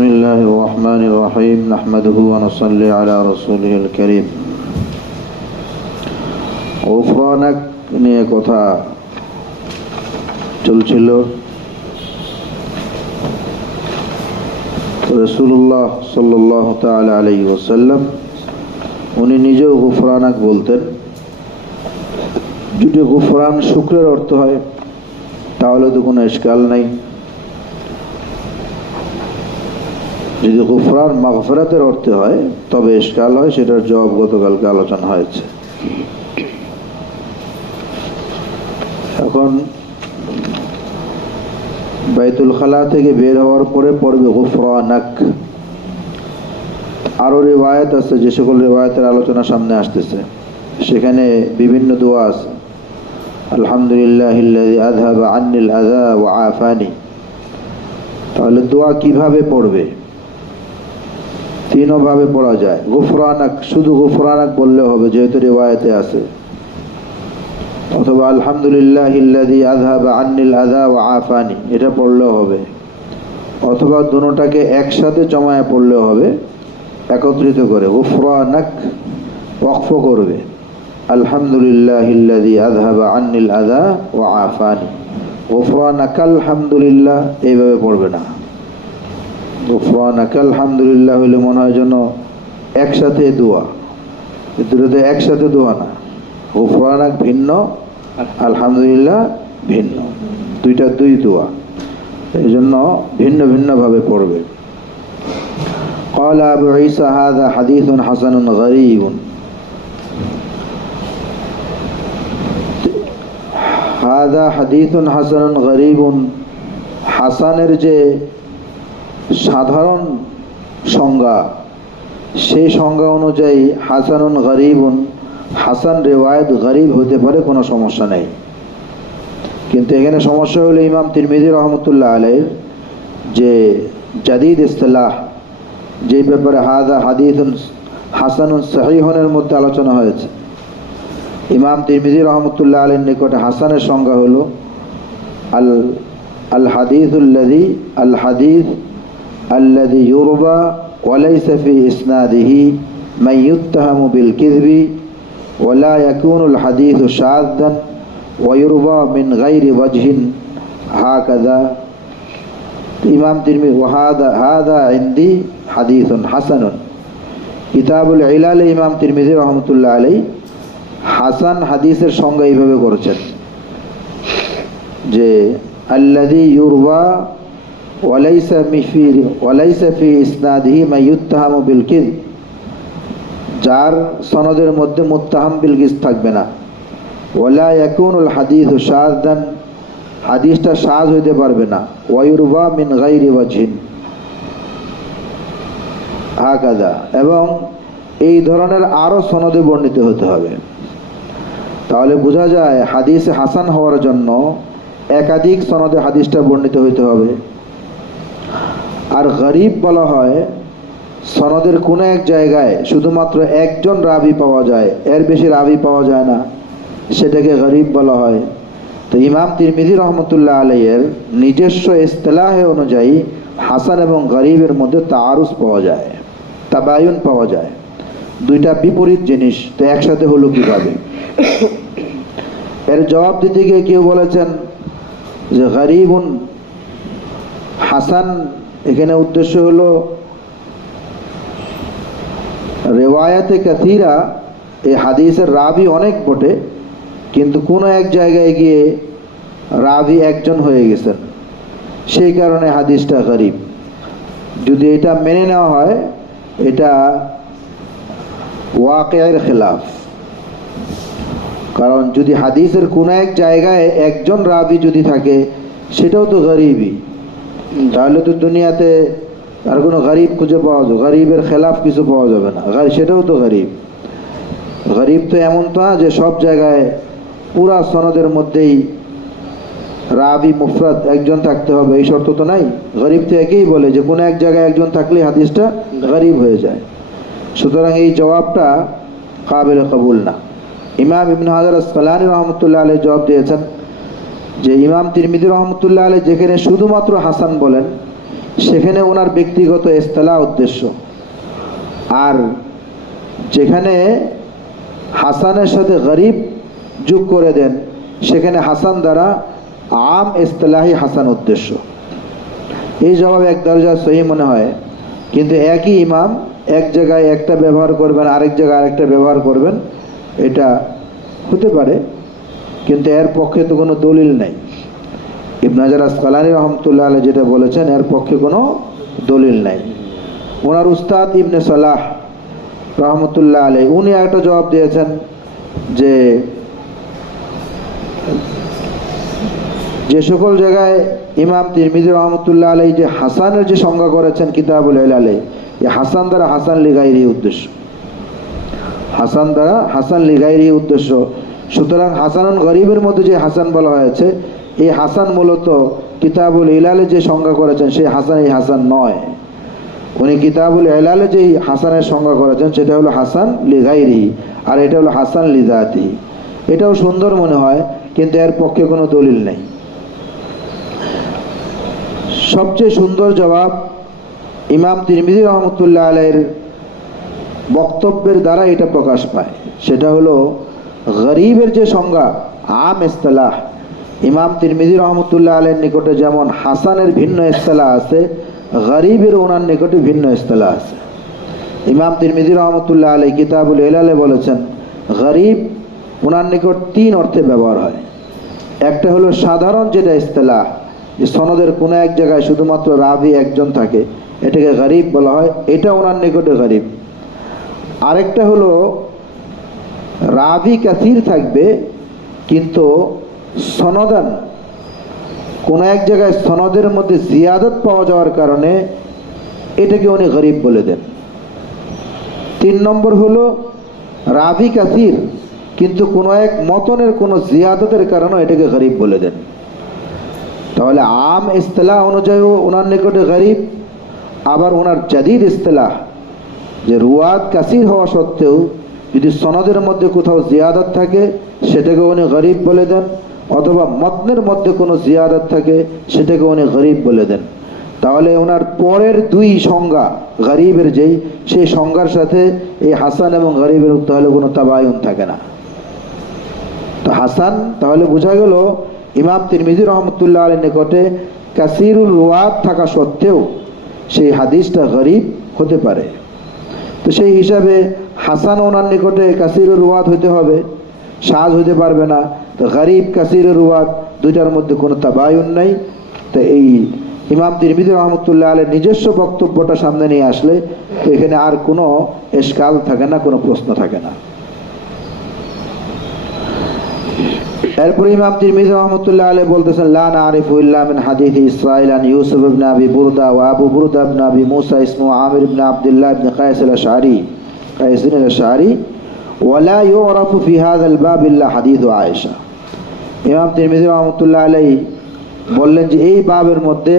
بسم الله الرحمن الرحيم نحمده ونصلي على رسوله الكريم غفرانك নিয়ে কথা চলছিল। রাসূলুল্লাহ সাল্লাল্লাহু তাআলা আলাইহি ওয়াসাল্লাম উনি নিজেও গুফরানাক বলতেন। যদি গুফরান শুকরের অর্থ হয় তাহলে তো কোনো ইশকাল নাই। যদি গুফরান মাগফিরাতের অর্থে হয় তবে ইশকাল হয়, সেটার জবাব গতকালকে আলোচনা হয়েছে। এখন বাইতুল খালা থেকে বের হওয়ার পরে পড়বে গুফরানাক। আরও রিওয়ায়াত আছে, যে সকল রিওয়ায়াতের আলোচনা সামনে আসতেছে সেখানে বিভিন্ন দোয়া আছে। আলহামদুলিল্লাহিল্লাযী আযহাবা আন্নিল আযা ওয়া আফানি। তাহলে দোয়া কিভাবে পড়বে? তিনভাবে পড়া যায়। গুফরানাক, শুধু গুফরানাক বললে হবে যেহেতু রিওয়ায়াতে আছে, অথবা আলহামদুলিল্লাহিল্লাযী আযহাবা আন্নিল আযা ওয়া আফানি, এটা পড়লেও হবে, অথবা দুটোটাকে একসাথে জমায়ে পড়লেও হবে, একত্রিত করে গুফরানাক ওয়াকফ করবে। আলহামদুলিল্লাহিল্লাযী আযহাবা আন্নিল আযা ওয়া আফানি। গুফরানাকাল হামদুলিল্লাহ এইভাবে পড়বে না। গুফরানাকাল হামদুলিল্লাহ হইলে মনে হয় যেন একসাথে দোয়া, দুটোতে একসাথে দোয়া না। গুফরানাক ভিন্ন, আলহামদুলিল্লাহ ভিন্ন, দুইটা দুই দোয়া, এই জন্য ভিন্ন ভিন্নভাবে পড়বে। قال أبو عيسى هذا حديث حسن غريب। هذا حديث حسن غريب। হাসানের যে সাধারণ সংজ্ঞা, সেই সংজ্ঞা অনুযায়ী হাসানুন গরিবুন, হাসান রিওয়ায়াত গরিব হতে পারে, কোনো সমস্যা নেই। কিন্তু এখানে সমস্যা হলো ইমাম তিরমিজি রহমতুল্লাহ আলাইহির যে জাদিদ ইসতিলাহ, যেই ব্যাপারে হাযা হাদিসুন হাসানুন সহিহুনের মধ্যে আলোচনা হয়েছে। ইমাম তিরমিজি রহমতুল্লাহ আলাইহির নিকটে হাসানের সংজ্ঞা হলো আল হাদিসুল্লাযী আল হাদিস الذي يروى وليس في إسناده من يتهم بالكذب ولا يكون الحديث شاذا ويروى من غير وجه هكذا إمام ترمذي وهذا عندي حديث حسن। কিতাব ইলাল ইমাম তিরমিজি রহমতুল্লাহ আলাইহি হাসান হাদিসের সংজ্ঞা এইভাবে করেছেন যে আল্লাযী ইউরওয়া ওয়ালাইসা ফি ইসনাদিহি মা ইউত্তাহামু বিল কিযব, যার সনদের মধ্যে মুত্তাহাম বিল কিযব থাকবে না। ওয়ালা ইয়াকুনুল হাদিসু শাযান, হাদিসটা শায হইতে পারবে না। ওয়া ইউরওয়া মিন গায়রি ওয়াজহিন হাকাযা, এবং এই ধরনের আরও সনদে বর্ণিত হতে হবে। তাহলে বোঝা যায় হাদিসে হাসান হওয়ার জন্য একাধিক সনদে হাদিসটা বর্ণিত হইতে হবে। আর গরিব বলা হয় সনদের কোনো এক জায়গায় শুধুমাত্র একজন রাবি পাওয়া যায়, এর বেশি রাবি পাওয়া যায় না, সেটাকে গরিব বলা হয়। তো ইমাম তিরমিজি রহমতুল্লাহ আলাইহির নিজস্ব ইসতিলাহে অনুযায়ী হাসান এবং গরিবের মধ্যে তাআরুজ পাওয়া যায়, তাবায়ুন পাওয়া যায়। দুইটা বিপরীত জিনিস, তো একসাথে হলো কিভাবে? এর জবাব দিতে গিয়ে কেউ বলেছেন যে গরিবুন হাসান, এখানে উদ্দেশ্য হলো রেওয়ায়াতে কাসীরা, এই হাদিসের রাবি অনেক বটে, কিন্তু কোনো এক জায়গায় গিয়ে রাবি একজন হয়ে গেছেন, সেই কারণে হাদিসটা গরিব। যদি এটা মেনে নেওয়া হয়, এটা ওয়াকিয়ের খেলাফ। কারণ যদি হাদিসের কোনো এক জায়গায় একজন রাবি যদি থাকে, সেটাও তো গরিবই। তাহলে তো দুনিয়াতে আর কোনো গরিব খুঁজে পাওয়া যাবে, গরিবের খেলাফ কিছু পাওয়া যাবে না, সেটাও তো গরিব। গরিব তো এমন তো না যে সব জায়গায় পুরা সনদের মধ্যেই রাবি মুফরাদ একজন থাকতে হবে, এই শর্ত তো নাই। গরিব তো একেই বলে যে কোনো এক জায়গায় একজন থাকলেই হাদিসটা গরিব হয়ে যায়। সুতরাং এই জবাবটা কাবিল কবুল না। ইমাম ইবনে হাজার আসকালানী রহমতুল্লাহ আলাইহি জবাব দিয়েছেন যে ইমাম তিরমিজি রহমতুল্লাহ আলাইহি যেখানে শুধুমাত্র হাসান বলেন, সেখানে ওনার ব্যক্তিগত ইস্তেলাহ উদ্দেশ্য। আর যেখানে হাসানের সাথে গরিব যোগ করে দেন সেখানে হাসান দ্বারা আম ইস্তেলাহি হাসান উদ্দেশ্য। এই জবাব এক দরজা সহি মনে হয়, কিন্তু একই ইমাম এক জায়গায় একটা ব্যবহার করবেন, আরেক জায়গায় আরেকটা ব্যবহার করবেন, এটা হতে পারে, কিন্তু এর পক্ষে তো কোনো দলিল নাই। ইবনে হাজার আসকালানী রহমতুল্লাহ আলাইহি যেটা বলেছেন এর পক্ষে কোনো দলিল নাই। ওনার উস্তাদ ইবনে সালাহ রহমতুল্লাহ আলাইহি উনি একটা জবাব দিয়েছেন যে সকল জায়গায় ইমাম তিরমিজি রহমতুল্লাহ আলাইহি যে হাসানের যে সংজ্ঞা করেছেন কিতাবুল ইলালে, এই হাসান দ্বারা হাসান লিগাইরি উদ্দেশ্য, হাসান দ্বারা হাসান লিগাইরি উদ্দেশ্য। সুতরাং হাসানুন গরিবের মধ্যে যে হাসান বলা হয়েছে এই হাসান মূলত কিতাবুল ইলালে যে সংজ্ঞা করেছেন সেই হাসান এই হাসান নয়। উনি কিতাবুল ইলালে যে হাসানের সংজ্ঞা করেছেন সেটা হলো হাসান লিগাইরি, আর এটা হলো হাসান লিজাতি। এটাও সুন্দর মনে হয়, কিন্তু এর পক্ষে কোনো দলিল নেই। সবচেয়ে সুন্দর জবাব ইমাম তিরমিজি রহমতুল্লাহ আলাইহির বক্তব্যের দ্বারা এটা প্রকাশ পায়, সেটা হলো গরিবের যে সংজ্ঞা আম ইস্তেলাহ, ইমাম তিরমিজি রহমতুল্লাহ আলাইহির নিকটে যেমন হাসানের ভিন্ন ইস্তেলাহ আছে, গরিবের ওনার নিকটে ভিন্ন ইস্তেলাহ আছে। ইমাম তিরমিজি রহমতুল্লাহ আলাইহি কিতাবুল ইলালে বলেছেন গরিব ওনার নিকট তিন অর্থে ব্যবহার হয়। একটা হলো সাধারণ যেটা ইস্তেলাহ, যে সনদের কোনো এক জায়গায় শুধুমাত্র রাবি একজন থাকে, এটাকে গরিব বলা হয়, এটা ওনার নিকটে গরিব। আরেকটা হলো রাবি কাসির থাকবে কিন্তু সনদান কোনো এক জায়গায় সনদের মধ্যে জিয়াদত পাওয়া যাওয়ার কারণে এটাকে উনি গরিব বলে দেন। তিন নম্বর হলো রাবি কাসির কিন্তু কোনো এক মতনের কোনো জিয়াদতের কারণে এটাকে গরিব বলে দেন। তাহলে আম ইস্তেলাহ অনুযায়ী ওনার নিকটে গরিব, আবার ওনার জাদিদ ইস্তেলাহ যে রুয়াদ কাসির হওয়া সত্ত্বেও যদি সনদের মধ্যে কোথাও জিয়াদত থাকে সেটাকে উনি গরিব বলে দেন, অথবা মতনের মধ্যে কোনো জিয়াদত থাকে সেটাকে উনি গরিব বলে দেন। তাহলে ওনার পরের দুই সংজ্ঞা গরিবের যেই, সেই সংজ্ঞার সাথে এই হাসান এবং গরিবের তাহলে কোনো তাবায়ুন থাকে না। তো হাসান তাহলে বোঝা গেল ইমাম তিরমিজি রহমতুল্লাহ আলাইহির নিকটে কাসিরুল রুয়াত থাকা সত্ত্বেও সেই হাদিসটা গরিব হতে পারে। তো সেই হিসাবে হাসান ওনার নিকটে কাসিরুল রুয়াত হতে হবে, সাজ হতে পারবে না। তো গরিব কাসিরুল রুয়াত দুইটার মধ্যে কোনো তাবায়ুন নাই। তো এই ইমাম তিরমিজি রহমতুল্লাহ আলাইহির নিজস্ব বক্তব্যটা সামনে নিয়ে আসলে তো এখানে আর কোনো এশকাল থাকে না, কোনো প্রশ্ন থাকে না। এরপর ইমাম তিরমিজি রাহমাতুল্লাহ আলাইহি বলতেছেন লা নারিফু ইল্লা মিন হাদিসি ইসরাঈল আন ইউসুফ ইবনে আবি বুরদা ওয়া আবু বুরদা ইবনে আবি মুসা ইসমুহু আমির ইবনে আব্দুল্লাহ ইবনে কায়েস আল-আশআরী ওয়া লা ইউরাফু ফি হাযাল বাব ইল্লা হাদিসু আয়েশা। ইমাম তিরমিজি রাহমাতুল্লাহ আলাইহি বললেন যে এই বাবের মধ্যে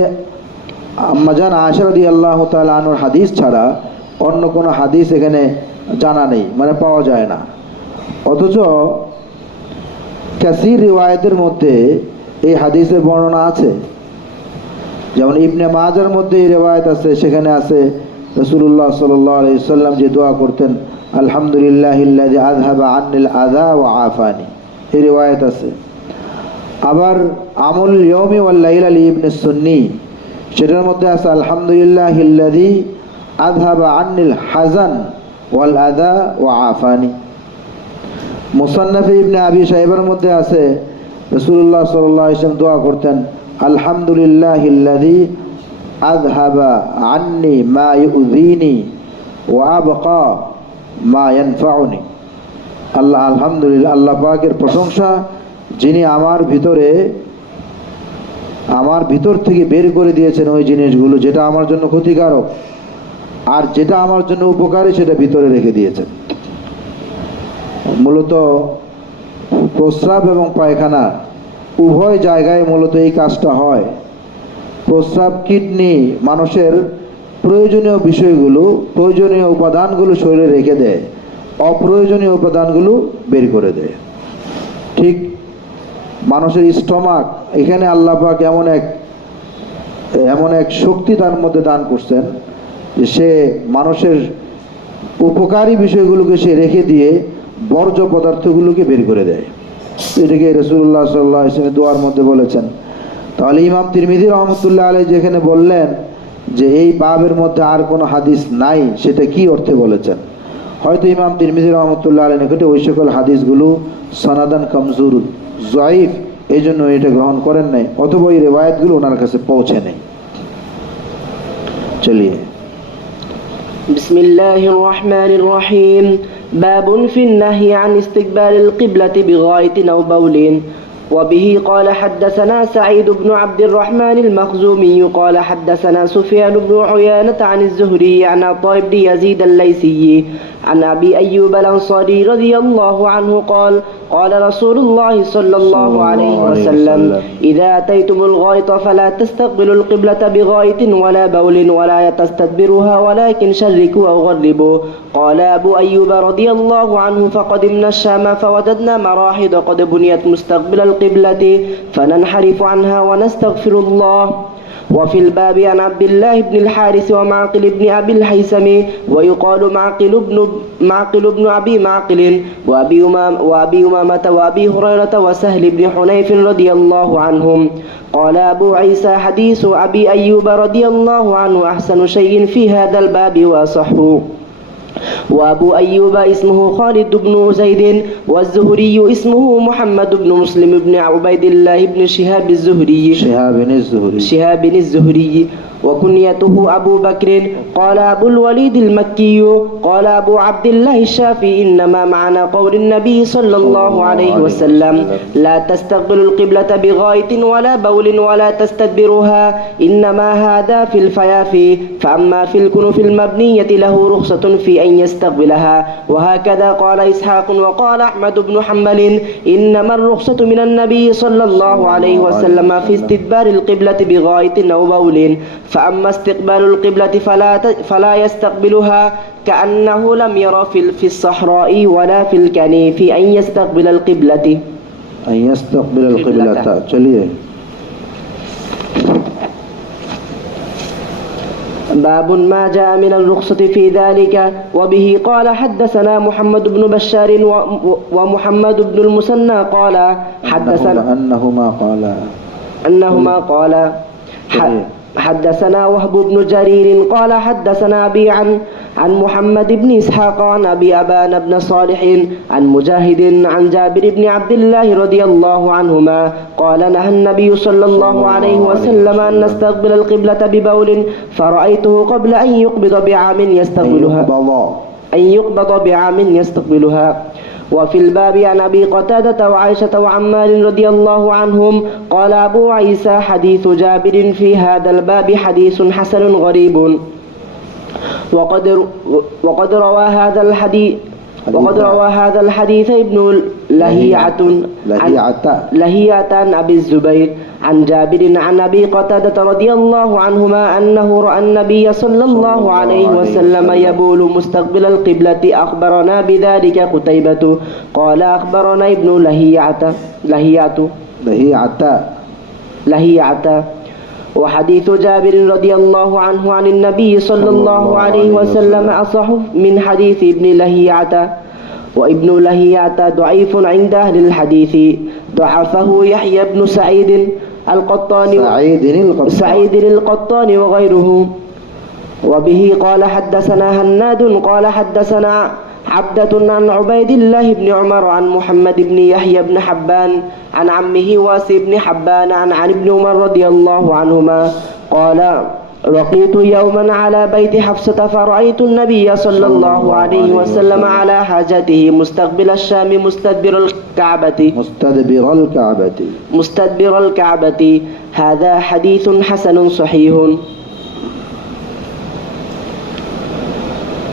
আম্মাজান আয়েশা রাদিয়াল্লাহু তাআলা আনহার হাদিস ছাড়া অন্য কোনো হাদিস এখানে জানা নেই, মানে পাওয়া যায় না। অথচ কাসির রিওয়ায়াতের মধ্যে এই হাদিসের বর্ণনা আছে। যেমন ইবনে মাজার মধ্যে এই রিওয়ায়াত আছে, সেখানে আছে রাসূলুল্লাহ সাল্লাল্লাহু আলাইহি ওয়াসাল্লাম যে দোয়া করতেন আলহামদুলিল্লাহিল্লাযী আযহাবা আন্নিল আযা ওয়া আফানি, এই রিওয়ায়াত আছে। আবার আমুল ইয়াউমি ওয়াল লাইলা লি ইবনে সুন্নি, সেটার মধ্যে আছে আলহামদুলিল্লাহিল্লাযী আযহাবা আন্নিল হাযান ওয়াল আযা ওয়া আফানি। মুসান্নাফ ইবনে আবি শাইবার মধ্যে আছে রাসূলুল্লাহ সাল্লাল্লাহু আলাইহি ওয়াসাল্লাম দোয়া করতেন আলহামদুলিল্লাহিল্লাযী আযহাবা আন্নি মা ইউযিনি ওয়া আবকা মা ইয়ানফাউনি। আলহামদুলিল্লাহ, আল্লাহ পাকের প্রশংসা যিনি আমার ভিতর থেকে বের করে দিয়েছেন ওই জিনিসগুলো যেটা আমার জন্য ক্ষতিকারক, আর যেটা আমার জন্য উপকারী সেটা ভিতরে রেখে দিয়েছেন। মূলত প্রস্রাব এবং পায়খানা উভয় জায়গায় মূলত এই কাজটা হয়। প্রস্রাব কিডনি মানুষের প্রয়োজনীয় বিষয়গুলো, প্রয়োজনীয় উপাদানগুলো শরীরে রেখে দেয়, অপ্রয়োজনীয় উপাদানগুলো বের করে দেয়। ঠিক মানুষের স্টমাক, এখানে আল্লাহ পাক এমন এক এমন এক শক্তি তার মধ্যে দান করছেন যে সে মানুষের উপকারী বিষয়গুলোকে সে রেখে দিয়ে বর্জ্য পদার্থগুলোকে বের করে দেয়। এটাকে রাসূলুল্লাহ সাল্লাল্লাহু আলাইহি ওয়াসাল্লাম দোয়ার মধ্যে বলেছেন। তাহলে ইমাম তিরমিজি রাহমাতুল্লাহ আলাইহি যেখানে বললেন যে এই বাবের মধ্যে আর কোনো হাদিস নাই, সেটা কি অর্থে বলেছেন? হয়তো ইমাম তিরমিজি রহমতুল্লাহ আলাইহির নিকটে ওই সকল হাদিসগুলো সনাদান কমজোর, জয়ীফ, এই জন্য এটা গ্রহণ করেন নাই, অথবা এই রেওয়ায়াতগুলো ওনার কাছে পৌঁছে নেই। চলিয়ে বিসমিল্লাহির রহমানির রহিম। বাবুন ফিন নাহি আন ইস্তিকবালিল কিবলাতি বিগায়তিন আও বাউলিন। وبه قال حدثنا سعيد بن عبد الرحمن المخزومي قال حدثنا سفيان بن عيينة عن الزهري عن عطاء بن يزيد الليثي عن أبي أيوب الأنصاري رضي الله عنه قال قال رسول الله صلى الله عليه وسلم إذا أتيتم الغائط فلا تستقبلوا القبلة بغائط ولا بول ولا تستدبروها ولكن شركوا أو غربوا. قال أبو أيوب رضي الله عنه فقدمنا الشام فوجدنا مراحض قد بنيت مستقبل القبلة فننحرف عنها ونستغفر الله. وفي الباب عن عبد الله بن الحارث ومعقل بن أبي الهيثم ويقال معقل بن أبي معقل وأبي أمامة وأبي هريرة وسهل بن حنيف رضي الله عنهم. قال أبو عيسى حديث أبي أيوب رضي الله عنه أحسن شيء في هذا الباب وأصحه. وأبو أيوب اسمه خالد بن زيد والزهري اسمه محمد بن مسلم بن عبيد الله بن شهاب الزهري وكنيته أبو بكر. قال أبو الوليد المكي قال أبو عبد الله الشافعي إنما معنى قول النبي صلى الله عليه وسلم لا تستقبلوا القبلة بغائط ولا بول ولا تستدبروها إنما هذا في الفيافي فأما في الكنف المبنية له رخصة في أن يستقبلها. وهكذا قال إسحاق وقال أحمد بن حنبل إنما الرخصة من النبي صلى الله عليه وسلم في استدبار القبلة بغائط أو بول. فأما استقبال القبلة فلا يستقبلها كأنه لم يرى في الصحراء ولا في الكنيف أن يستقبل القبلة. चलिए باب ما جاء من الرخصة في ذلك. وبه قال حدثنا محمد بن بشار ومحمد بن المثنى قال حدثنا أنهما قال حدثنا وهب بن جرير قال حدثنا أبي عن محمد بن إسحاق عن أبي أبان بن صالح عن مجاهد عن جابر بن عبد الله رضي الله عنهما قال نهى النبي صلى الله عليه وسلم أن نستقبل القبلة ببول فرأيته قبل أن يقبض بعام يستقبلها. وفي الباب عن أبي قتادة وعائشة وعمار رضي الله عنهم. قال أبو عيسى حديث جابر في هذا الباب حديث حسن غريب. وقد روى هذا الحديث ابن لهيعة عن أبي الزبير عن جابر عن أبي قتادة رضي الله عنهما أنه رأى النبي صلى الله عليه وسلم يبول مستقبل القبلة. أخبرنا بذلك قتيبة قال أخبرنا ابن لهيعة. وحديث جابر رضي الله عنه عن النبي صلى الله عليه وسلم أصح من حديث ابن لهيعة. وابن لهيعة ضعيف عند أهل الحديث ضعفه يحيى بن سعيد القطان وغيره. وبه قال حدثنا هناد قال حدثنا عبدة عن عبيد الله بن عمر عن محمد بن يحيى بن حبان عن عمه واسي بن حبان عن ابن عمر رضي الله عنهما قال رقيت يوما على بيت حفصة فرأيت النبي صلى الله عليه وسلم على حاجته مستقبل الشام مستدبر الكعبة. هذا حديث حسن صحيح.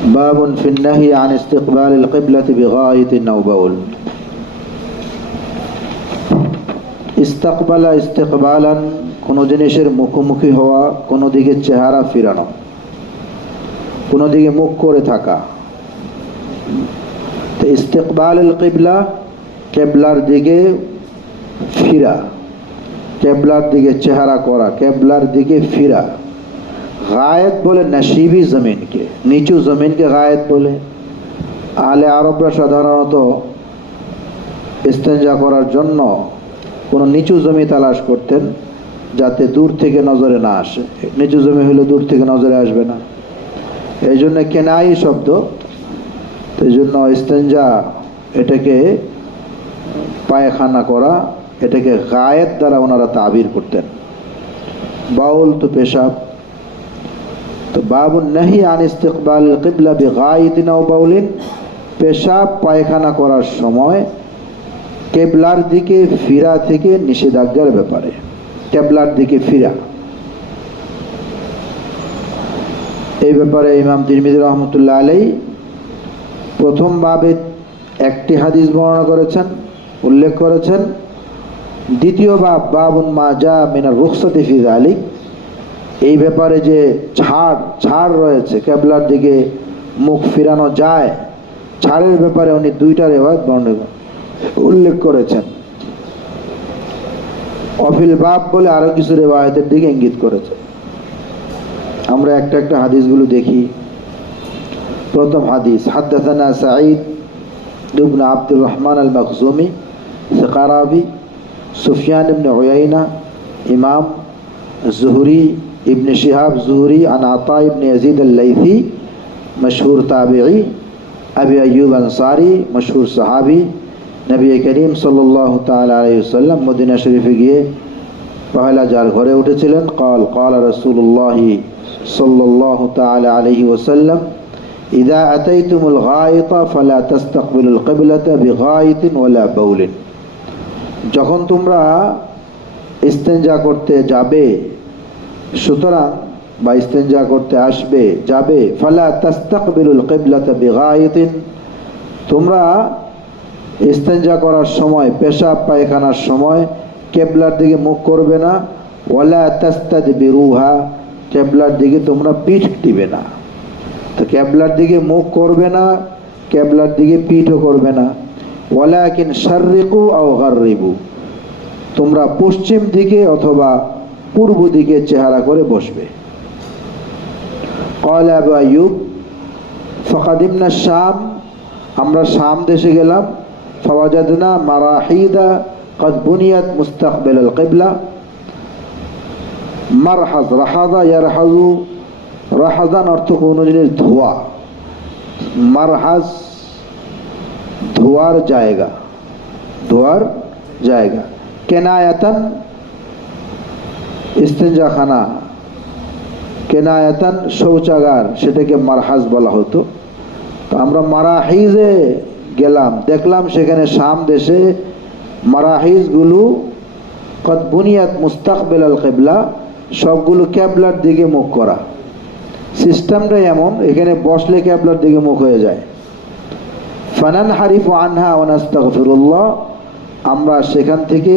باب في النهي عن استقبال القبلة بغائط أو بول. ইস্তেকবালান কোনো জিনিসের মুখোমুখি হওয়া, কোনো দিকে চেহারা ফিরানো, কোনো দিকে মুখ করে থাকা। তো ইস্তেকবাল কিবলা, কেবলার দিকে ফিরা, কেবলার দিকে চেহারা করা, কেবলার দিকে ফিরা। গায়েত বলে নসিবি জমিনকে, নিচু জমিনকে গায়েত বলে। আহলে আরবরা সাধারণত ইস্তেঞ্জা করার জন্য কোনো নিচু জমি তালাশ করতেন, যাতে দূর থেকে নজরে না আসে। নিচু জমি হলে দূর থেকে নজরে আসবে না, এই জন্য কেনাই শব্দ। এই জন্য ইস্তেঞ্জা, এটাকে পায়খানা করা, এটাকে গায়েত দ্বারা ওনারা তাবির করতেন। বাউল তো পেশাব। তো বাবুন নাহি আন ইস্তিকবাল কিবলা বিগাইতিন আও বাউলিন, পেশাব পায়খানা করার সময় কেবলার দিকে ফিরা থেকে নিষেধাজ্ঞার ব্যাপারে। কেবলার দিকে ফিরা, এই ব্যাপারে ইমাম তিরমিজি রহমতুল্লাহ আলাইহি প্রথম বাবে একটি হাদিস বর্ণনা করেছেন, উল্লেখ করেছেন। দ্বিতীয় বাব, বাবুন মা জা মিনার রুখসাতি ফি যালিক, এই ব্যাপারে যে ছাড় রয়েছে, কেবলার দিকে মুখ ফিরানো যায়, ছাড়ের ব্যাপারে উনি দুইটা রিওয়ায়াত বর্ণনা উল্লেখ করেছেন। অফিল বাব বলে আরো কিছু রিওয়ায়াতের দিকে ইঙ্গিত করেছে। আমরা একটা একটা হাদিসগুলো দেখি। প্রথম হাদিস, হাদাসানা সাঈদ ইবনে আব্দুর রহমান আল মখজুমি সিকারাবি, সুফিয়ান ইবনে উয়াইনা ইমাম, জুহরি ইবনে শিহাব জুহরি আন আতা ইবনে ইয়াজিদ আল-লাইথি মশহুর তাবিঈ, আবি আইয়ুব আনসারি মশহুর সাহাবী, নবী করিম সাল্লাল্লাহু তাআলা আলাইহি ওয়াসাল্লাম মদিনা শরীফে গিয়ে পহেলা যার ঘরে উঠেছিলেন। قال قال رسول الله صلى الله تعالى عليه وسلم إذا أتيتم الغائط فلا تستقبلوا القبلة بغائط ولا بول, যখন তোমরা ইস্তেঞ্জা করতে যাবে, সুতরাং বা ইস্তেঞ্জা করতে আসবে যাবে, ফালা তাস্তাকবিলুল কিবলাতা বিগাইতিন, তোমরা ইস্তেঞ্জা করার সময়, পেশাব পায়খানার সময় কেবলার দিকে মুখ করবে না। ওয়ালা তাস্তাদবিরুহা, কেবলার দিকে তোমরা পিঠ দিবে না। তো কেবলার দিকে মুখ করবে না, কেবলার দিকে পিঠও করবে না। ওয়ালাকিন শাররিকু আও গাররিবু, তোমরা পশ্চিম দিকে অথবা পূর্ব দিকে চেহারা করে বসবে। ক্বালা আবু আইয়ুব ফাকাদিমনা শাম, আমরা শাম দেশে গেলাম। ফাওয়াজাদনা মারাহিদা قد بنيت مستقبل القبلة, মারহাজ, রাহাদা ইয়ারহাজু, রাহাজান অর্থ কোন জিনিস ধোয়া, মারহাজ ধোয়ার জায়গা, ধোয়ার জায়গা। কেনায়াতান ইস্তেঞ্জাখানা, কেনায়াতান শৌচাগার, সেটাকে মারহাজ বলা হতো। তো আমরা মারাহিজে গেলাম, দেখলাম সেখানে শাম দেশে মারাহিজগুলো কদ বুনিয়াত মুস্তাকবিল আল কিবলা, সবগুলো কেবলার দিকে মুখ করা। সিস্টেমটাই এমন, এখানে বসলে কেবলার দিকে মুখ হয়ে যায়। ফানান হারিফু আনহা ওয়া নাস্তাগফিরুল্লাহ, আমরা সেখান থেকে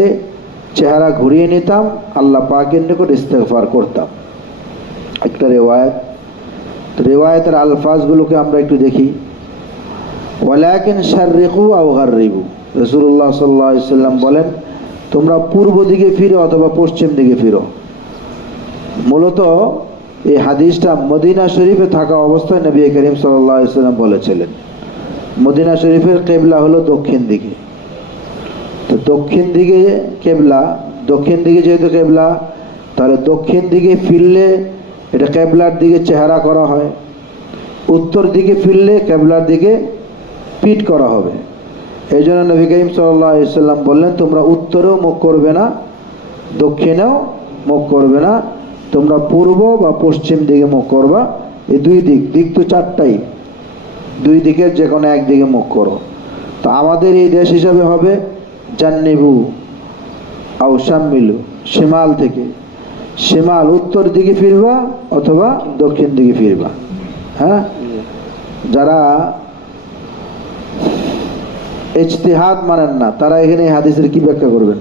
চেহারা ঘুরিয়ে নিতাম, আল্লাহ পাকের নিকট ইস্তেগফার করতাম। একটা রিওয়ায়াত, রিওয়ায়াতের আলফাজগুলোকে আমরা একটু দেখি। ওয়ালাকিন শাররিকু আও গাররিবু, রাসূলুল্লাহ সাল্লাল্লাহু আলাইহি ওয়াসাল্লাম বলেন, তোমরা পূর্ব দিকে ফিরো অথবা পশ্চিম দিকে ফিরো। মূলত এই হাদিসটা মদিনা শরীফে থাকা অবস্থায় নবী করিম সাল্লাল্লাহু আলাইহি ওয়াসাল্লাম বলেছিলেন। মদিনা শরীফের কিবলা হলো দক্ষিণ দিকে। তো দক্ষিণ দিকে কিবলা, দক্ষিণ দিকে যেহেতু কিবলা, তাহলে দক্ষিণ দিকে ফিরলে এটা কিবলার দিকে চেহারা করা হয়। উত্তর দিকে ফিরলে কিবলার দিকে পিঠ করা হবে। এই জন্য নবী করিম সাল্লাল্লাহু আলাইহি ওয়াসাল্লাম বললেন, তোমরা উত্তরেও মুখ করবে না, দক্ষিণেও মুখ করবে না, তোমরা পূর্ব বা পশ্চিম দিকে মুখ করবা। এই দুই দিক, দিক তো চারটাই, দুই দিকের যে কোনো একদিকে মুখ করো। তো আমাদের এই দেশ হিসাবে হবে জান্নিবু আও শাম্মিলু, শিমাল থেকে, শিমাল উত্তর দিকে ফিরবা অথবা দক্ষিণ দিকে ফিরবা। হ্যাঁ, যারা ইজতিহাদ মানেন না তারা এখানে হাদিসের কি ব্যাখ্যা করবেন?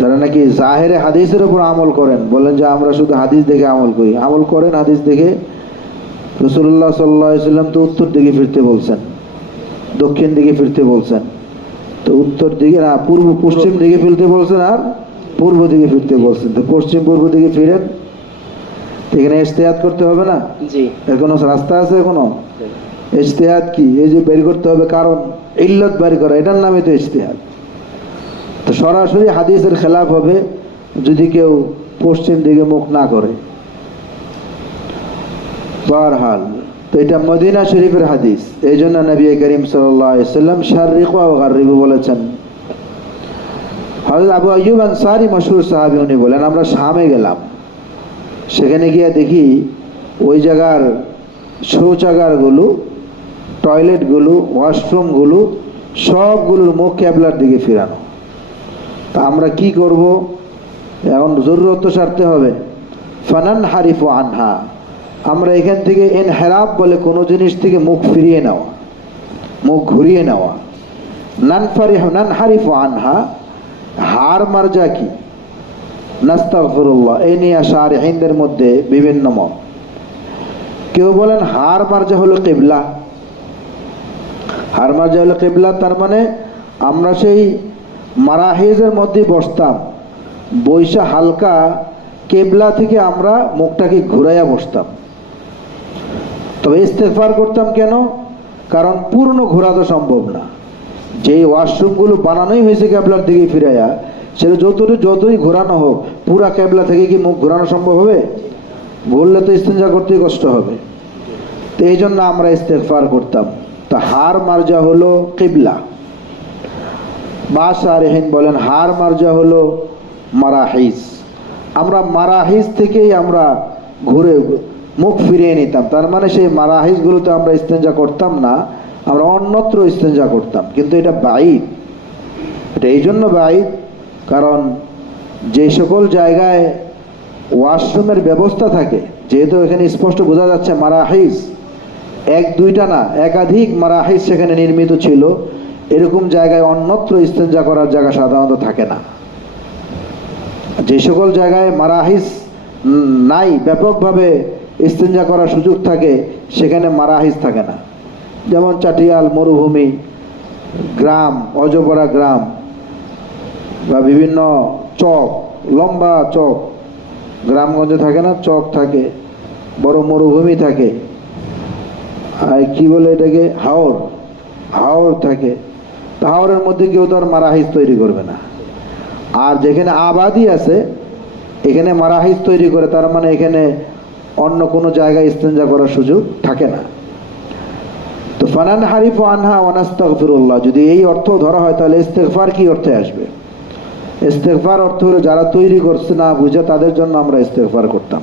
যারা নাকি জাহেরে হাদিসের উপর আমল করেন, বলেন যে আমরা শুধু হাদিস দেখে আমল করি, আমল করেন হাদিস দেখে। রাসূলুল্লাহ সাল্লাল্লাহু আলাইহি ওয়াসাল্লাম তো উত্তর দিকে ফিরতে বলছেন, দক্ষিণ দিকে ফিরতে বলছেন। তো উত্তর দিকে না, পূর্ব পশ্চিম দিকে ফিরতে বলছেন আর পূর্ব দিকে ফিরতে বলছেন, তো পশ্চিম পূর্ব দিকে ফিরেন, এখানে ইজতিহাদ করতে হবে না? জি। এর কোনো রাস্তা আছে? কোনো ইজতিহাদ কি এই যে বের করতে হবে কারণ, ইল্লত বের করা, এটার নামে তো ইজতিহাদ। তো সরাসরি হাদিসের খেলাফ হবে যদি কেউ পশ্চিম দিকে মুখ না করে। বারহাল, তো এটা মদিনা শরীফের হাদিস, এই জন্য নবী করিম সাল্লাল্লাহু আলাইহি ওয়াসাল্লাম শাররিকু ওয়া গাররিবু বলেছেন। হযরত আবু আইয়ুব আনসারী মশহুর সাহাবী, উনি বলেন আমরা শামে গেলাম, সেখানে গিয়ে দেখি ওই জায়গার শৌচাগারগুলো, টয়লেটগুলো, ওয়াশরুমগুলো সবগুলোর মুখ কেবলার দিকে ফিরানো। তা আমরা কি করব? এখন জরুরত তো সারতে হবে। ফানান হারিফু আনহা, আমরা এখান থেকে ইনহেরাফ বলে কোনো জিনিস থেকে মুখ ফিরিয়ে নেওয়া, মুখ ঘুরিয়ে নেওয়া। নান হারিফু আনহা, হার মারজা কি? নাস্তাগফিরুল্লাহ, এই নিয়ে শারিহিনদের মধ্যে বিভিন্ন মত। কেউ বলেন হার মারজা হলো কিবলা, হার মারজা হলো কিবলা, তার মানে আমরা সেই মারাহিজের মধ্যে বসতাম, বৈশা হালকা কেবলা থেকে আমরা মুখটাকে ঘুরাইয়া বসতাম। তবে ইস্তেগফার করতাম কেন? কারণ পূর্ণ ঘোরা তো সম্ভব না। যেই ওয়াশরুমগুলো বানানোই হয়েছে কেবলার দিকে ফিরাইয়া, সেটা যতই ঘোরানো হোক, পুরা কেবলা থেকে কি মুখ ঘোরানো সম্ভব হবে? ঘুরলে তো ইস্তেঞ্জা করতেই কষ্ট হবে। তো এই জন্য আমরা ইস্তেগফার করতাম। তা হার মারজা হলো কিবলা। শারিহিন বলেন হার মারজা হলো মারাহিজ। আমরা মারাহিজ থেকেই আমরা ঘুরে মুখ ফিরিয়ে নিতাম, তার মানে সেই মারাহিজগুলোতে আমরা ইস্তেঞ্জা করতাম না, আমরা অন্যত্র ইস্তেঞ্জা করতাম। কিন্তু এটা বাঈদ, এটা এই জন্য বাঈদ কারণ যে সকল জায়গায় ওয়াশরুমের ব্যবস্থা থাকে, যেহেতু এখানে স্পষ্ট বোঝা যাচ্ছে মারাহিজ এক দুইটা না, একাধিক মারাহিজ সেখানে নির্মিত ছিল, এরকম জায়গায় অন্যত্র ইস্তেঞ্জা করার জায়গা সাধারণত থাকে না। যে সকল জায়গায় মারাহিজ নাই, ব্যাপকভাবে ইস্তেঞ্জা করার সুযোগ থাকে, সেখানে মারাহিজ থাকে না। যেমন চাটিয়াল মরুভূমি, গ্রাম, অজপড়া গ্রাম, বা বিভিন্ন চক, লম্বা চক, গ্রামগঞ্জে থাকে না, চক থাকে, বড় মরুভূমি থাকে, আর কি বলে এটাকে, হাওর, হাওর থাকে। হাওরের মধ্যে কেউ তো আর মারাহিজ তৈরি করবে না। আর যেখানে আবাদি আছে, এখানে মারাহিজ তৈরি করে, তার মানে এখানে অন্য কোনো জায়গায় ইস্তেঞ্জা করার সুযোগ থাকে না। তো ফানান হারিফু আনহা ওয়া নাস্তাগফিরুল্লাহ, যদি এই অর্থ ধরা হয়, তাহলে ইস্তেগফার কি অর্থে আসবে? ইস্তেগফার অর্থ হলো যারা তৈরি করছে না বুঝে, তাদের জন্য আমরা ইস্তেগফার করতাম,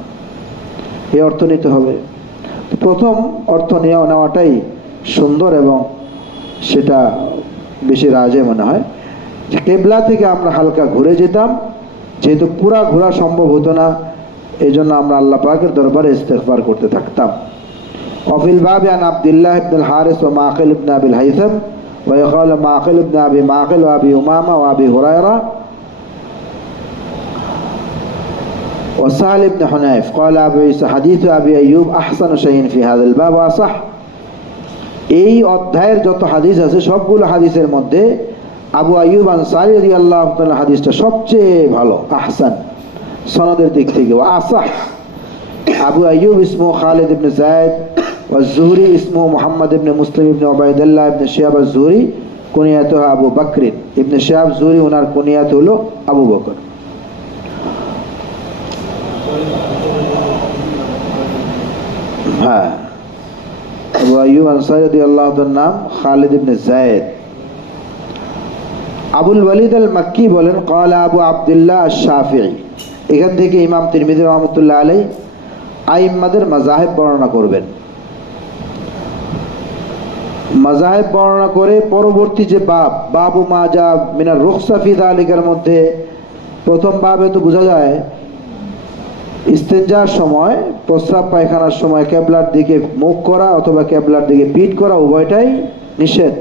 এই অর্থ নিতে হবে। প্রথম অর্থ নেওয়াটাই সুন্দর এবং সেটা বেশি রাজে মনে হয়, যে কেবলা থেকে আমরা হালকা ঘুরে যেতাম, যেহেতু পুরা ঘোরা সম্ভব হতো না, এই জন্য আমরা আল্লাহ পাকের দরবারে ইস্তেগফার করতে থাকতাম। ওয়াফিল বাবি আন আব্দুল্লাহ ইবনুল হারিস ওয়া মাকিল ইবনে আবিল হাইসাম ওয়া ইয়াকাল মাকিল ইবনে আবি মাকিল ওয়া আবি উমামা ওয়া আবি হুরায়রা ওয়া সাহল ইবনে হুনাইফ قال আবু ঈসা হাদিস আবি আইয়ুব আহসানু শাইইন ফি হাযাল বাব ওয়া সাহ। এই অধ্যায়ের যত হাদিস আছে, সবগুলো হাদিসের মধ্যে আবু আইয়ুব আনসারী রাদিয়াল্লাহু তাআলা হাদিসটা সবচেয়ে ভালো, আহসান সনদের দিক থেকে। ওয়া আসাহ, আবু আইয়ুব ইসমু খালিদ ইবনে যায়েদ ওয়া যুহরি ইসমু মুহাম্মদ ইবনে মুসলিম ইবনে উবাইদুল্লাহ ইবনে শিহাব আয-যুহরি, কুনিয়াতুহু আবু বকর ইবনে শিহাব যুহরি, ওনার কুনিয়াত হলো আবু বকর। হ্যাঁ, আবু আইয়ুব আনসারী রাদিয়াল্লাহু তাআলার নাম খালিদ ইবনে যায়েদ। আবুল ওয়ালিদ আল মাক্কি বলেন ক্বালা আবু আব্দুল্লাহ আশ-শাফিঈ, এখান থেকে ইমাম তিরমিজি রাহমাতুল্লাহ আলাইহি আইম্মাদের মাযাহিব বর্ণনা করবেন। মাযাহিব বর্ণনা করে পরবর্তী যে বাবু মা যা মিনার রুখসা ফি যালিকার মধ্যে প্রথম বাবে তো বোঝা যায় ইস্তেঞ্জার সময়, প্রস্রাব পায়খানার সময় কেবলার দিকে মুখ করা অথবা কেবলার দিকে পিঠ করা উভয়টাই নিষেধ।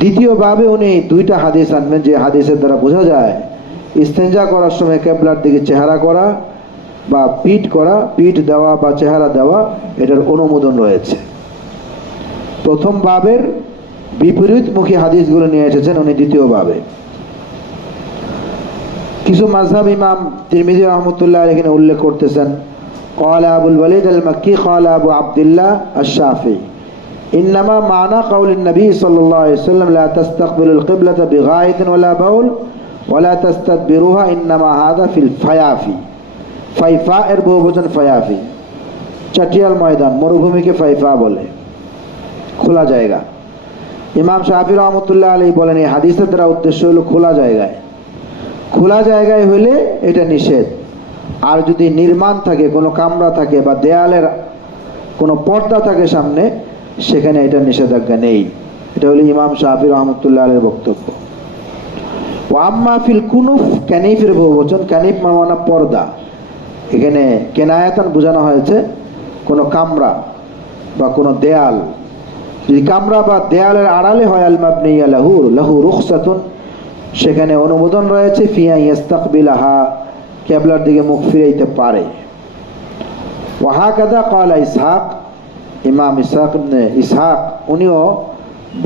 দ্বিতীয় ভাবে উনি দুইটা হাদিস আনবেন, যে হাদিসের দ্বারা বোঝা যায় ইস্তেঞ্জা করার সময় কেবলার দিকে চেহারা করা বা পিঠ করা, পিঠ দেওয়া বা চেহারা দেওয়া, এটার অনুমোদন রয়েছে। প্রথম বাবের বিপরীতমুখী হাদিসগুলো নিয়ে এসেছেন উনি দ্বিতীয় বাবে। কিছু মাযহাব ইমাম তিরমিজি রাহমাতুল্লাহ আলাইহি এখানে উল্লেখ করতেছেন। قال أبو الوليد المكي قال أبو عبد الله الشافعي إنما معنى قول النبي صلى الله عليه وسلم لا تستقبل القبلة بغائط ولا بول ولا تستدبروها إنما هذا في الفيافي ফাইফা এর বহুবচন ফায়াফি, চাটিয়াল ময়দান, মরুভূমিকে ফাইফা বলে, খোলা জায়গা। ইমাম শাফি রহমতুল্লাহ আলাইহি বলেন এই হাদিসের দ্বারা উদ্দেশ্য হলো খোলা জায়গায়, খোলা জায়গায় হলে এটা নিষেধ। আর যদি নির্মাণ থাকে, কোনো কামরা থাকে বা দেয়ালের কোনো পর্দা থাকে সামনে, সেখানে এটা নিষেধাজ্ঞা নেই। এটা হলো ইমাম শাফি রহমতুল্লাহ আলাইহির বক্তব্য। ও আম্মা ফিল কুনুফ, কানিফের বহুবচন, কানিফ মানে পর্দা, এখানে কেনায়াতান বোঝানো হয়েছে কোনো কামরা বা কোনো দেয়াল। যদি কামরা বা দেয়ালের আড়ালে হয় আল মাবনিয়া লাহু রুখসাতুন, সেখানে অনুমোদন রয়েছে ফিয়া ইস্তাকবিলাহা, কিবলার দিকে মুখ ফিরাইতে পারে। ওয়াহাকাদা ক্বালা ইসহাক, ইমাম ইসহাক উনিও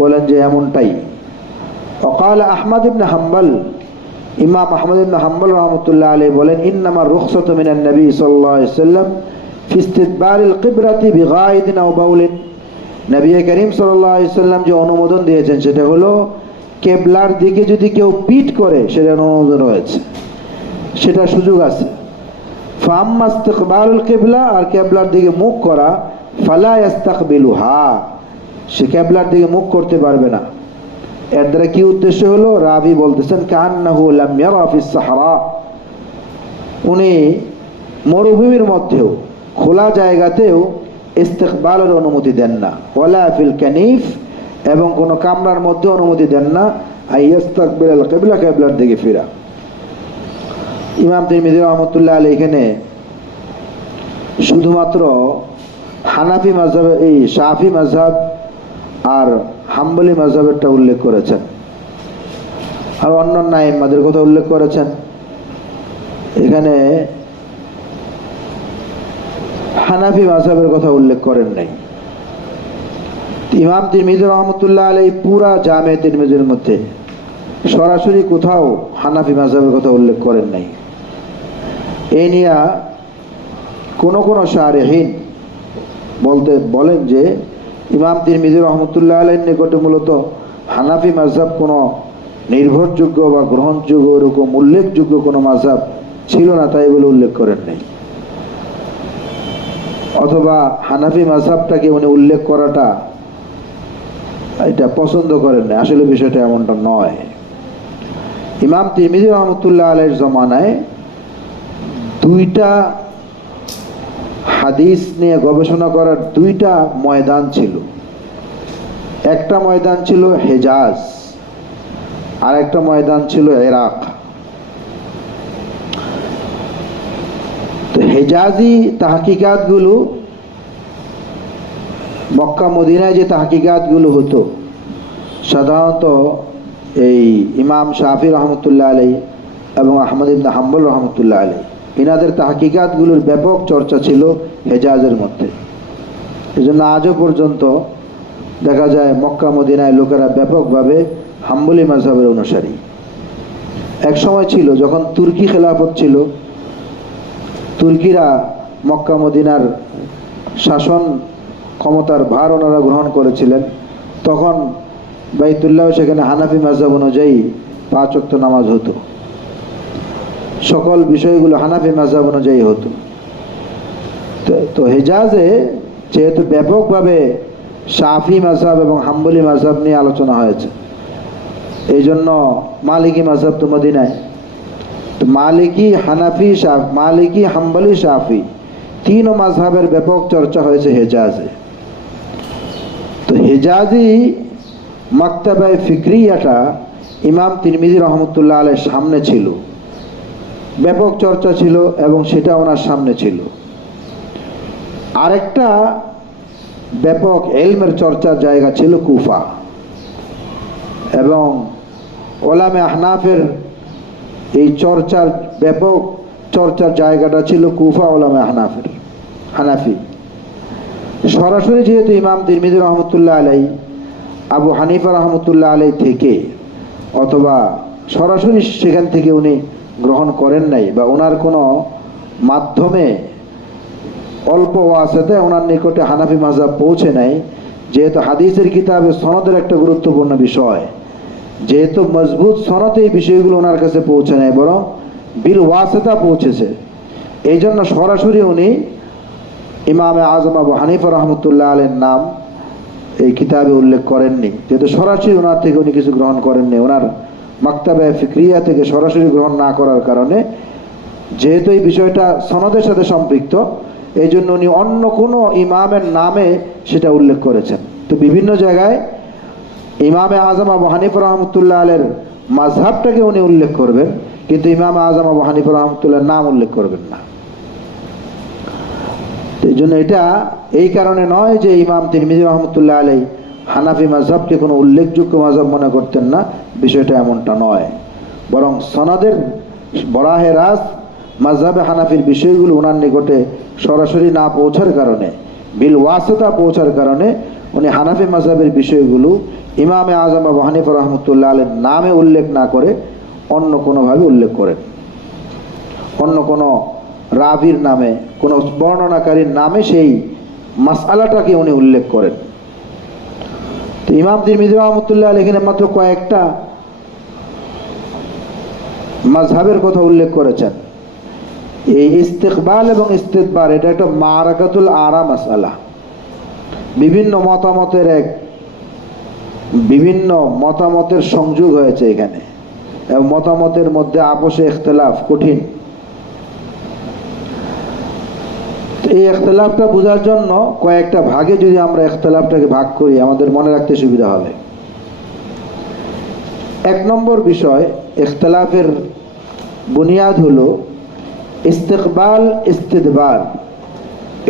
বলেন যে এমনটাই। ওয়াকাল আহমদ ইবনে হাম্বল, ইমাম আহমদ ইবনে হাম্বল রহমতুল্লাহ আলাইহি বলেন ইন্নামা রুখসাতু মিনান নবী সাল্লাল্লাহু আলাইহি ওয়াসাল্লাম ফি ইস্তিদবারিল কিবলাতি বিগাইদিন আও বাউলিন, নবী করিম সাল্লাল্লাহু আলাইহি ওয়াসাল্লাম যে অনুমোদন দিয়েছেন সেটা হলো কিবলার দিকে যদি কেউ পিঠ করে, সেটা অনুমোদন রয়েছে, সেটা সুযোগ আছে। ফাম্মা ইস্তিকবালুল কিবলা, আর কিবলার দিকে মুখ করা, ফালা ইস্তাকবিলুহা, সে কিবলার দিকে মুখ করতে পারবে না। এর দ্বারা কি উদ্দেশ্য হলো? রাবি বলতেছেন কান্নাহু লাম ইয়ারা ফিস সাহরা, উনি মরুভূমির মধ্যেও খোলা জায়গাতেও ইস্তিকবালের অনুমতি দেন না, ওয়ালা ফিল কানিফ, এবং কোনো কামরার মধ্যে অনুমতি দেন না আইয়াস্তাকবিলাল কিবলা, কিবলার দিকে ফিরা। ইমাম তিরমিজি রহমতুল্লাহ আলাইহি এখানে শুধুমাত্র হানাফি মাযহাব, এই শাফি মাযহাব আর হাম্বলি মাযহাবেরটা উল্লেখ করেছেন, আর অন্যান্য আইম্মাদের কথা উল্লেখ করেছেন। এখানে হানাফি মাযহাবের কথা উল্লেখ করেন নাই। ইমাম তিরমিজি রহমতুল্লাহ আলাইহি পুরা জামে তিরমিজির মধ্যে সরাসরি কোথাও হানাফি মাযহাবের কথা উল্লেখ করেন নাই। এই নিয়ে কোন শারিহিন বলেন যে ইমাম তিরমিজি রহমতুল্লাহ আলাইহির নিকটে মূলত হানাফি মাযহাব কোনো নির্ভরযোগ্য বা গ্রহণযোগ্য এরকম উল্লেখযোগ্য কোনো মাযহাব ছিল না, তাই বলে উল্লেখ করেন নাই। অথবা হানাফি মাযহাবটাকে উনি উল্লেখ করাটা এটা পছন্দ করেন না, আসলে বিষয়টা এমনটা নয়। ইমাম তিরমিজি রহমতুল্লাহ আলাইহির জমানায় দুইটা হাদিস নিয়ে গবেষণা করার দুইটা ময়দান ছিল। একটা ময়দান ছিল হেজাজ, আর একটা ময়দান ছিল ইরাক। তো হেজাজি তাহকিকাতগুলো, মক্কা মদিনায় যে তাহকিকাতগুলো হতো, সাধারণত এই ইমাম শাফি রহমতুল্লাহ আলাইহি এবং আহমদ ইবনে হাম্বল রহমতুল্লাহ আলাইহি, ইনাদের তাহকিকাতগুলোর ব্যাপক চর্চা ছিল হেজাজের মধ্যে। এই জন্য আজও পর্যন্ত দেখা যায় মক্কা মদিনায় লোকেরা ব্যাপকভাবে হাম্বলি মাযহাবের অনুসারী। এক সময় ছিল যখন তুর্কি খেলাফত ছিল, তুর্কিরা মক্কা মদিনার শাসন ক্ষমতার ভার ওনারা গ্রহণ করেছিলেন, তখন বাইতুল্লাহ সেখানে হানাফি মাযহাব অনুযায়ী 5 ওয়াক্ত নামাজ হতো, সকল বিষয়গুলো হানাফি মাযহাব অনুযায়ী হতো। তো হেজাজে যেহেতু ব্যাপকভাবে শাফি মাযহাব এবং হাম্বলি মাযহাব নিয়ে আলোচনা হয়েছে, এই জন্য মালিকি মাযহাব তো মদিনায়, তো মালিকি, হানাফি, মালিকি, হাম্বলি, শাফি তিন মাযহাবের ব্যাপক চর্চা হয়েছে হেজাজে। তো হেজাজি মাকতাবায়ে ফিকরিয়াটা ইমাম তিরমিজি রহমতুল্লাহ আলাইহির সামনে ছিল, ব্যাপক চর্চা ছিল এবং সেটা ওনার সামনে ছিল। আরেকটা ব্যাপক ইলমের চর্চার জায়গা ছিল কুফা, এবং ওলামে আহনাফের এই ব্যাপক চর্চার জায়গাটা ছিল কুফা ওলামে আহনাফের, হানাফি। সরাসরি যেহেতু ইমাম তিরমিজি রহমতুল্লাহ আলাইহি আবু হানিফা রহমতুল্লাহ আলাইহি থেকে, অথবা সরাসরি সেখান থেকে উনি গ্রহণ করেন নাই বা ওনার কোনো মাধ্যমে অল্প ওয়াসিতে ওনার নিকটে হানাফি মাযহাব পৌঁছে নাই, যেহেতু হাদিসের কিতাবে সনদের একটা গুরুত্বপূর্ণ বিষয়, যেহেতু মজবুত সনদে এই বিষয়গুলো ওনার কাছে পৌঁছে নাই, বরং বিল ওয়াসিতা পৌঁছেছে, এই জন্য সরাসরি উনি ইমামে আজম আবু হানিফা রহমতুল্লাহ আলাইহির নাম এই কিতাবে উল্লেখ করেননি। যেহেতু সরাসরি ওনার থেকে উনি কিছু গ্রহণ করেননি, ওনার মাকতাবে ফিকরিয়া থেকে সরাসরি গ্রহণ না করার কারণে, যেহেতু এই বিষয়টা সনদের সাথে সম্পৃক্ত, এই জন্য উনি অন্য কোনো ইমামের নামে সেটা উল্লেখ করেছেন। তো বিভিন্ন জায়গায় ইমামে আজম আবু হানিফা রহমতুল্লাহ আলাইহির মাযহাবটাকে উনি উল্লেখ করবেন, কিন্তু ইমামে আজম আবু হানিফা রহমতুল্লাহর নাম উল্লেখ করবেন না। এই জন্য এটা এই কারণে নয় যে ইমাম তিরমিজি রহমতুল্লাহ আলাইহি হানাফি মাযহাবকে কোনো উল্লেখযোগ্য মাযহাব মনে করতেন না, বিষয়টা এমনটা নয়, বরং সনদের বরাহে রাস মাযহাবে হানাফির বিষয়গুলো ওনার নিকটে সরাসরি না পৌঁছার কারণে, বিল ওয়াসিতা পৌঁছার কারণে উনি হানাফি মাযহাবের বিষয়গুলো ইমামে আজম আবু হানিফা রহমতুল্লাহ আলাইহির নামে উল্লেখ না করে অন্য কোনোভাবে উল্লেখ করেন, অন্য কোনো রাবির নামে, কোনো বর্ণনাকারীর নামে সেই মাসআলাটাকে উনি উল্লেখ করেন। তো ইমাম তিরমিজি রহমতুল্লাহ আলাইহি এখানে মাত্র কয়েকটা মাযহাবের কথা উল্লেখ করেছেন। এই ইস্তিকবাল এবং ইস্তিদবার এটা একটা মারাকাতুল আরা মাসআলা, বিভিন্ন মতামতের সংযোগ হয়েছে এখানে, এবং মতামতের মধ্যে আপোষে ইখতিলাফ কঠিন। এই ইখতিলাফটা বোঝার জন্য কয়েকটা ভাগে যদি আমরা ইখতিলাফটাকে ভাগ করি, আমাদের মনে রাখতে সুবিধা হবে। এক নম্বর বিষয়, ইখতিলাফের বুনিয়াদ হলো ইস্তিকবাল ইস্তিদবার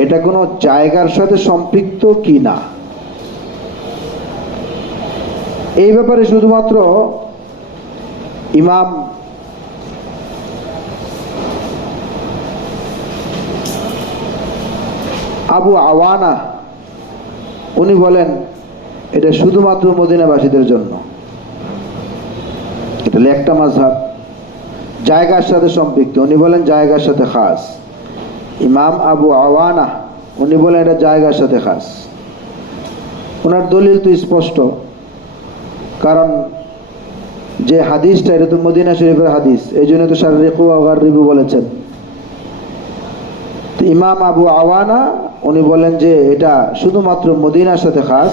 এটা কোনো জায়গার সাথে সম্পৃক্ত কি না। এই ব্যাপারে শুধুমাত্র ইমাম আবু আওয়ানা উনি বলেন এটা শুধুমাত্র মদিনাবাসীদের জন্য, এটা একটা মাযহাব, জায়গার সাথে সম্পৃক্ত, উনি বলেন জায়গার সাথে খাস। ইমাম আবু আওয়ানা উনি বলেন এটা জায়গার সাথে খাস। ওনার দলিল তো স্পষ্ট, কারণ যে হাদিসটা এটা তো মদিনা শরীফের হাদিস, এই জন্য তো শাররিকু ওয়া গাররিবু বলেছেন। তো ইমাম আবু আওয়ানা উনি বলেন যে এটা শুধুমাত্র মদিনার সাথে খাস,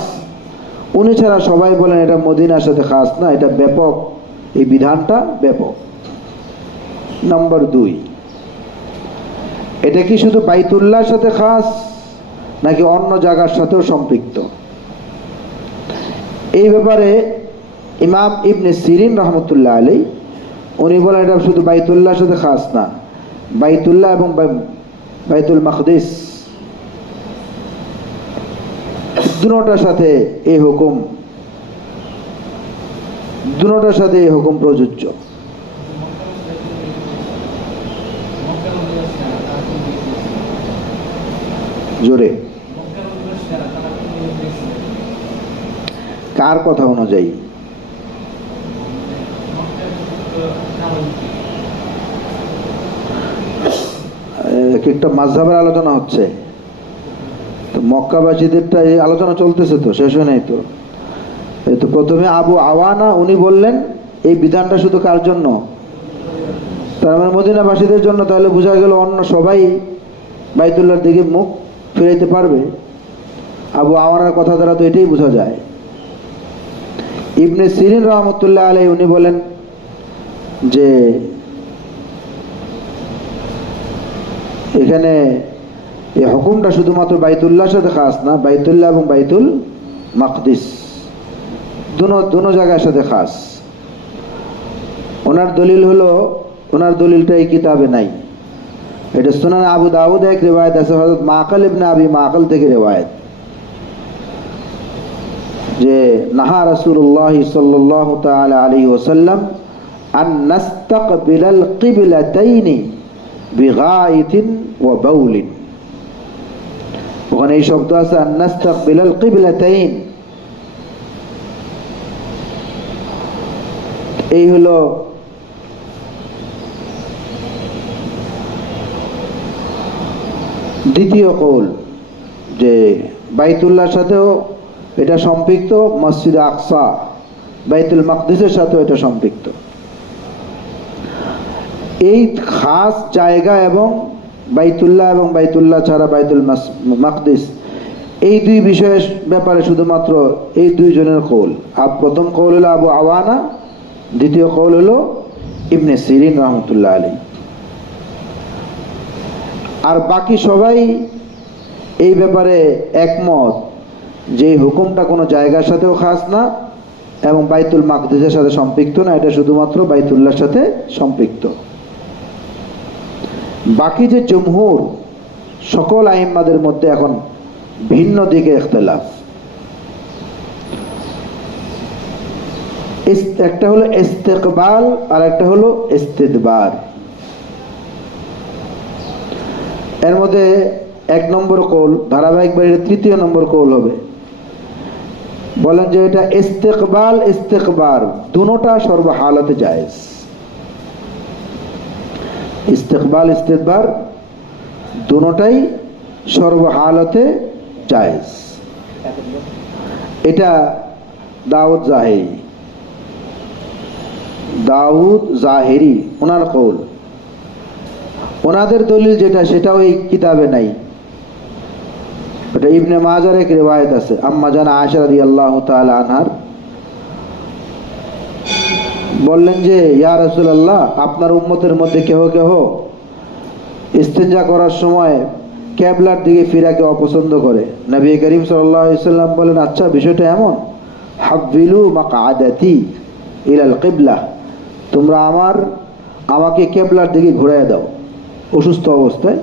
উনি ছাড়া সবাই বলেন এটা মদিনার সাথে খাস না, এটা ব্যাপক, এই বিধানটা ব্যাপক। নম্বর 2, এটা কি শুধু বাইতুল্লাহর সাথে খাস নাকি অন্য জায়গার সাথেও সম্পৃক্ত? এই ব্যাপারে ইমাম ইবনে সিরিন রহমতুল্লাহ আলাইহি উনি বলেন এটা শুধু বাইতুল্লাহর সাথে খাস না, বাইতুল্লাহ এবং বাইতুল মাকদিস দুটোটার সাথে এই হুকুম প্রযোজ্য। জোরে কার কথা অনুযায়ী? একটা মাযহাবের আলোচনা হচ্ছে, তো মক্কাবাসীদেরটা এই আলোচনা চলতেছে, তো শেষ হয় নাই তো। এই তো প্রথমে আবু আওয়ানা উনি বললেন এই বিধানটা শুধু কার জন্য? তার মানে মদিনাবাসীদের জন্য। তাহলে বোঝা গেল অন্য সবাই বাইতুল্লাহর দিকে মুখ ফিরাইতে পারবে। আবু আওয়ানার কথা দ্বারা তো এটাই বোঝা যায়। ইবনে সিরিন রহমতুল্লাহ আলাইহি উনি বলেন যে এখানে এই হুকুমটা শুধুমাত্র বাইতুল্লাহর সাথে খাস না, বাইতুল্লাহ এবং বাইতুল মাকদিস দুনো জায়গার সাথে খাস। ওনার দলিল হলো, ওনার দলিলটা এই কিতাবে নাই, এটা সুনান আবু দাউদ এক রিওয়ায়াত আছে হযরত মাকাল ইবনে আবি মাকাল থেকে রিওয়ায়াত, যে নাহা রাসূলুল্লাহ সাল্লাল্লাহু তাআলা আলাইহি ওয়াসাল্লাম আন নাস্তাকবিলাল কিবলাতাইনি বিগাইতিন ওয়া বাউলিন। ওখানে এই শব্দ আছে আন নাস্তাকবিলাল কিবলাতাইন, এই হলো দ্বিতীয় কৌল যে বাইতুল্লাহর সাথেও এটা সম্পৃক্ত, মসজিদ আকসা বাইতুল মাকদিসের সাথেও এটা সম্পৃক্ত। এই খাস জায়গা এবং বাইতুল্লাহ এবং বাইতুল্লাহ ছাড়া বাইতুল মাকদিস, এই দুই বিষয়ের ব্যাপারে শুধুমাত্র এই দুইজনের কৌল। আর প্রথম কৌল হলো আবু আওয়ানা, দ্বিতীয় কৌল হলো ইবনে সিরিন রহমতুল্লাহ আলাইহি। আর বাকি সবাই এই ব্যাপারে একমত যে হুকুমটা কোনো জায়গার সাথেও খাস না এবং বাইতুল মাকদিসের সাথে সম্পৃক্ত না, এটা শুধুমাত্র বাইতুল্লাহর সাথে সম্পৃক্ত। বাকি যে জমহুর সকল আইম্মাদের মধ্যে এখন ভিন্ন দিকে ইখতিলাফ। একটা হলো ইস্তেকবাল আর একটা হলো ইস্তিদবার। এর মধ্যে এক নম্বর কৌল, ধারাবাহিকভাবে তৃতীয় নম্বর কৌল হবে, বলেন যে এটা ইস্তেকবাল ইস্তেকবার দুটোটা সর্বহালতে জায়েজ। ইস্তেকবাল ইস্তেকবার দুটোটাই সর্বহালতে জায়েজ। এটা দাউদ জাহেরি ওনার কৌল। ওনাদের দলিল যেটা সেটাও এই কিতাবে নাই, এটা ইবনে মাজার এক রিওয়ায়াত আছে। আম্মা জানা আয়েশা রাদিয়াল্লাহু তাআলা আনহার বললেন যে ইয়া রাসূলুল্লাহ, আপনার উম্মতের মধ্যে কেহ কেহ ইস্তিনজা করার সময় কিবলার দিকে ফিরাকে অপছন্দ করে। নবী করিম সাল্লাল্লাহু আলাইহি ওয়াসাল্লাম বলেন, আচ্ছা বিষয়টা এমন, হাব্বিলু মাকআদাতি ইলাল কিবলা, তোমরা আমাকে কিবলার দিকে ঘুরিয়ে দাও। অসুস্থ অবস্থায়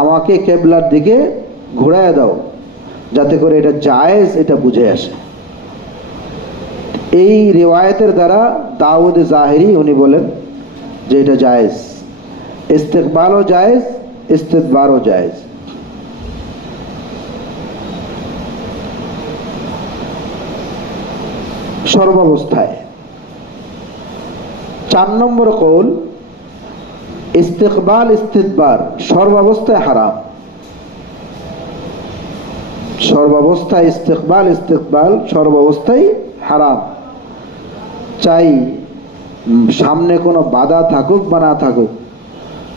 আমাকে কিবলার দিকে ঘুরিয়ে দাও, যাতে করে এটা জায়েজ এটা বুঝে আসে। এই রিওয়ায়াতের দ্বারা দাউদ জাহেরি উনি বলেন যে এটা জায়েজ, ইস্তেকবালও জায়েজ, ইস্তিদবারও জায়েজ। সর্বাবস্থায়। 4 নম্বর কৌল, ইস্তেকবাল ইস্তিদবার সর্বাবস্থায় হারাম। সর্বাবস্থায় ইস্তেকবাল ইস্তিকবাল সর্বাবস্থায় হারাম। চাই সামনে কোনো বাধা থাকুক বা না থাকুক,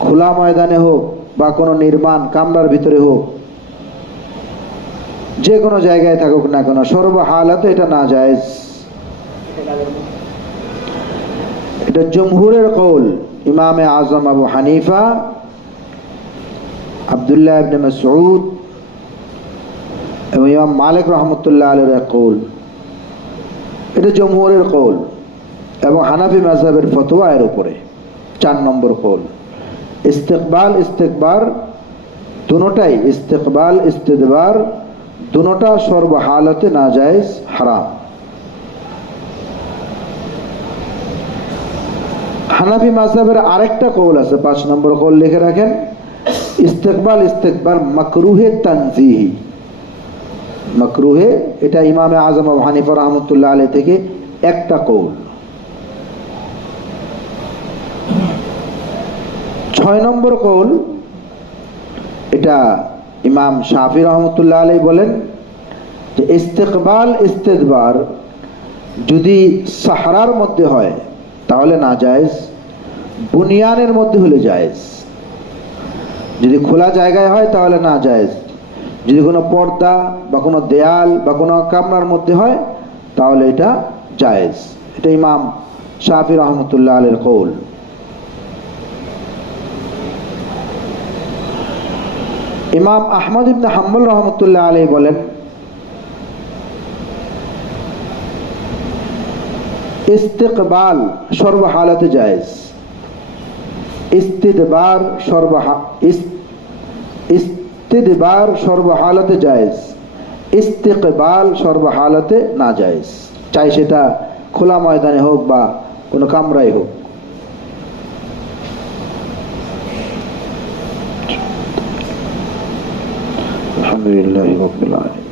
খোলা ময়দানে হোক বা কোনো নির্মাণ কামরার ভিতরে হোক, যে কোনো জায়গায় থাকুক না কেন, সর্বহালাতে এটা না জায়েজ। এটা জমহুরের কৌল। ইমামে আজম আবু হানিফা, আব্দুল্লাহ ইবনে মাসউদ এবং ইমাম মালিক রহমতুল্লাহ আলাইহির কৌল। এটা জমহুরের কৌল এবং হানাফি মাযহাবের ফতোয়া এর উপরে। 4 নম্বর কৌল, ইস্তেকবাল ইস্তেকবার দুটোটাই, ইস্তেকবাল ইস্তিদবার দুটোটা সর্বহালতে নাজায়েজ, হারাম। হানাফি মাযহাবের আরেকটা কৌল আছে, 5 নম্বর কৌল লিখে রাখেন, ইস্তেকবাল ইস্তেকবার মাকরুহে তানজিহি। মাকরুহে, এটা ইমামে আজম আবু হানিফা রহমতুল্লাহ আলাইহি থেকে একটা কৌল। 6 নম্বর কৌল, এটা ইমাম শাফি রহমতুল্লাহ আলাইহি বলেন যে ইস্তেকবাল ইস্তিদবার যদি সাহরার মধ্যে হয় তাহলে না জায়েজ, বুনিয়ানের মধ্যে হলে জায়েজ। যদি খোলা জায়গায় হয় তাহলে না জায়েজ, যদি কোনো পর্দা বা কোনো দেয়াল বা কোনো কামরার মধ্যে হয় তাহলে এটা জায়েজ। এটা ইমাম শাফি রহমতুল্লাহ আলাইহির কৌল। ইমাম আহমদ ইবনে হাম্বল রহমতুল্লাহ আলাইহি বলেন ইস্তেকবাল সর্বহালাতে জায়েজ, ইস্তিদবার ইস্তিদবার সর্বহালাতে জায়েজ, ইস্তেকবাল সর্বহালাতে না জায়েজ, চাই সেটা খোলা ময়দানে হোক বা কোনো কামরায় হোক। আলহামদুলিল্লাহি রাব্বিল আলামিন।